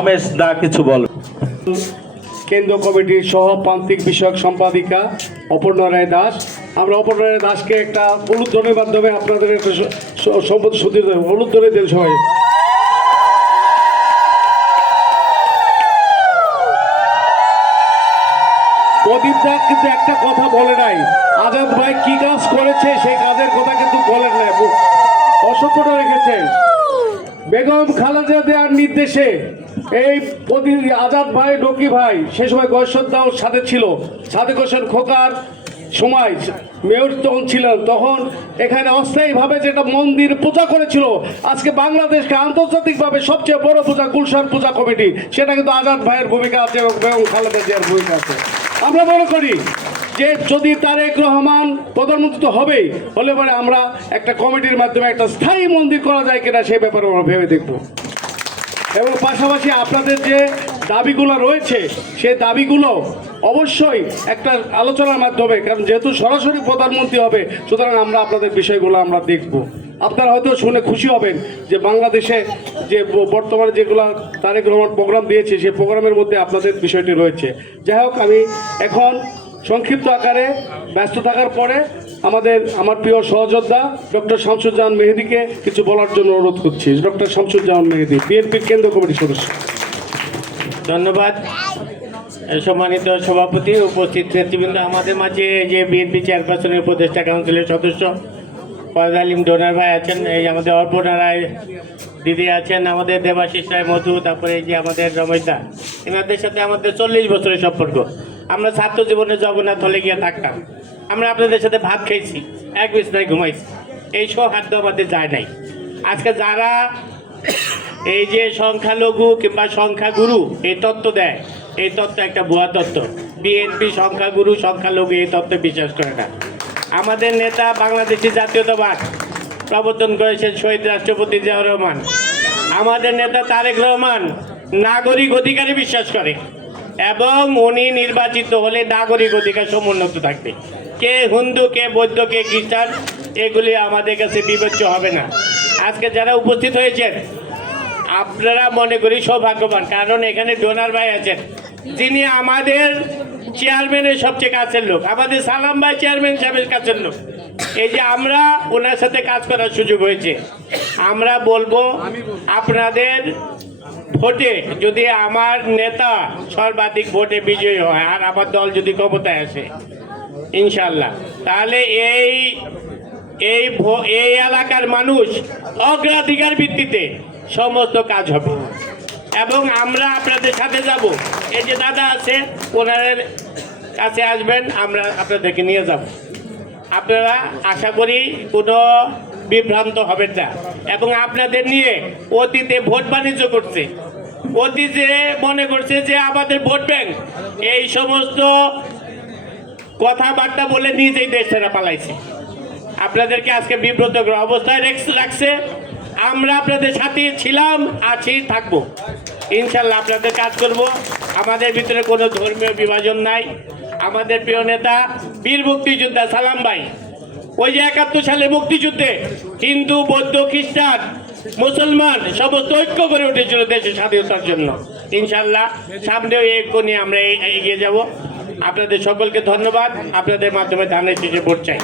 রমেশ দা কিছু বল। কেন্দ্র কমিটির সহ প্রান্তিক বিষয়ক সম্পাদিকা অপর্ণা রায় দাস। আমরা অপর্ণা রায় দাসকে একটা উলুধ্বনির মাধ্যমে আপনাদের একটা সম্পদ সুদীর উলুধ্বনি দেন সবাই। প্রদীপ দা কিন্তু একটা কথা বলে নাই। আজাদ ভাই কি কাজ করেছে সেই কাজের কথা কিন্তু বলেন নাই। অসংখ্যটা রেখেছেন বেগম খালেদা দেওয়ার নির্দেশে এই প্রতি আজাদ ভাই, ডকি ভাই, সে সময় গৈশ্বরদাও সাথে ছিল। সাদেক হোসেন খোকার সময় মেয়র তখন ছিলেন। তখন এখানে অস্থায়ীভাবে যেটা মন্দির পূজা করেছিল, আজকে বাংলাদেশকে আন্তর্জাতিকভাবে সবচেয়ে বড় পূজা, গুলশান পূজা কমিটি, সেটা কিন্তু আজাদ ভাইয়ের ভূমিকা আছে এবং বেগম খালেদা জিয়ার ভূমিকা আছে। আমরা মনে করি যে যদি তারেক রহমান প্রধানমন্ত্রী তো হবেই হলে পরে আমরা একটা কমিটির মাধ্যমে একটা স্থায়ী মন্দির করা যায় কিনা সেই ব্যাপারে আমরা ভেবে দেখব। এবং পাশাপাশি আপনাদের যে দাবিগুলো রয়েছে, সেই দাবিগুলো অবশ্যই একটা আলোচনার মাধ্যমে, কারণ যেহেতু সরাসরি প্রধানমন্ত্রী হবে, সুতরাং আমরা আপনাদের বিষয়গুলো আমরা দেখব। আপনারা হয়তো শুনে খুশি হবেন যে বাংলাদেশে যে বর্তমানে যেগুলো তারেক রহমান প্রোগ্রাম দিয়েছে, সেই প্রোগ্রামের মধ্যে আপনাদের বিষয়টি রয়েছে। যাই হোক, আমি এখন সংক্ষিপ্ত আকারে ব্যস্ত থাকার পরে আমাদের, আমার প্রিয় সহযোদ্ধা ডক্টর শামসুজ্জামান মেহেদিকে কিছু বলার জন্য অনুরোধ করছি। ডক্টর শামসুজ্জামান মেহেদি বিএনপির কেন্দ্র কমিটির সদস্য। ধন্যবাদ। সম্মানিত সভাপতি, উপস্থিত নেতৃবৃন্দ, আমাদের মাঝে যে বিএনপি চেয়ারপারসনের উপদেষ্টা কাউন্সিলের সদস্য ফয়দ আলিম ডোনার ভাই আছেন, এই আমাদের অর্পণা রায় দিদি আছেন, আমাদের দেবাশিস রায় মধু, তারপরে এই যে আমাদের রমেশদা এনাদের সাথে আমাদের চল্লিশ বছরের সম্পর্ক। আমরা ছাত্র জীবনে জগন্নাথ হলে গিয়ে থাকতাম। আমরা আপনাদের সাথে ভাত খেয়েছি, এক বিছনায় ঘুমাইছি। এই সৌহার্দ্য আমাদের যায় নাই। আজকে যারা এই যে সংখ্যালঘু কিংবা সংখ্যাগুরু এই তত্ত্ব দেয়, এই তত্ত্ব একটা ভুয়া তত্ত্ব। বিএনপি সংখ্যাগুরু, সংখ্যালঘু এই তত্ত্বে বিশ্বাস করে না। আমাদের নেতা বাংলাদেশি জাতীয়তাবাদ প্রবর্তন করেছেন শহীদ রাষ্ট্রপতি জিয়াউর রহমান। আমাদের নেতা তারেক রহমান নাগরিক অধিকারে বিশ্বাস করে এবং উনি নির্বাচিত হলে নাগরিক অধিকার সমুন্নত থাকবে। কে হিন্দু, কে বৌদ্ধ, কে খ্রিস্টান, এগুলি আমাদের কাছে বিবেচ্য হবে না। আজকে যারা উপস্থিত হয়েছেন, আপনারা মনে করি সৌভাগ্যবান, কারণ এখানে ডোনার ভাই আছেন, যিনি আমাদের চেয়ারম্যানের সবচেয়ে কাছের লোক, আমাদের সালাম ভাই চেয়ারম্যান সাহেবের কাছের লোক। এই যে আমরা ওনার সাথে কাজ করার সুযোগ হয়েছে। আমরা বলব আপনাদের ভোটে যদি আমার নেতা সর্বাধিক ভোটে বিজয়ী হয় আর আমার দল যদি ক্ষমতায় আসে ইনশাল্লাহ তাহলে এই এই এই এলাকার মানুষ অগ্রাধিকার ভিত্তিতে সমস্ত কাজ হবে। এবং আমরা আপনাদের সাথে যাব। এই যে দাদা আছে, ওনাদের কাছে আসবেন, আমরা আপনাদেরকে নিয়ে যাব। আপনারা আশা করি কোনো বিভ্রান্ত হবেন না। এবং আপনাদের নিয়ে অতীতে ভোট বাণিজ্য করছে। অতীতে মনে করছে যে আমাদের ভোট ব্যাংক এই সমস্ত কথাবার্তা বলে নিজেই দেশ ছেড়ে পালাইছে। আপনাদেরকে আজকে বিব্রতকর অবস্থায় রেখ- রাখছে। আমরা আপনাদের সাথে ছিলাম, আছি, থাকব। ইনশাল্লাহ আপনাদের কাজ করব। আমাদের ভিতরে কোনো ধর্মীয় বিভাজন নাই। আমাদের প্রিয় নেতা বীর মুক্তিযোদ্ধা সালাম ভাই। ওই যে একাত্তর সালে মুক্তিযুদ্ধে হিন্দু, বৌদ্ধ, খ্রিস্টান, মুসলমান সমস্ত ঐক্য করে উঠেছিল দেশের স্বাধীনতার জন্য। ইনশাল্লাহ সামনেও ঐক্য নিয়ে আমরা এগিয়ে যাব। আপনাদের সকলকে ধন্যবাদ। আপনাদের মাধ্যমে ধানের শেষে ভোট চাই।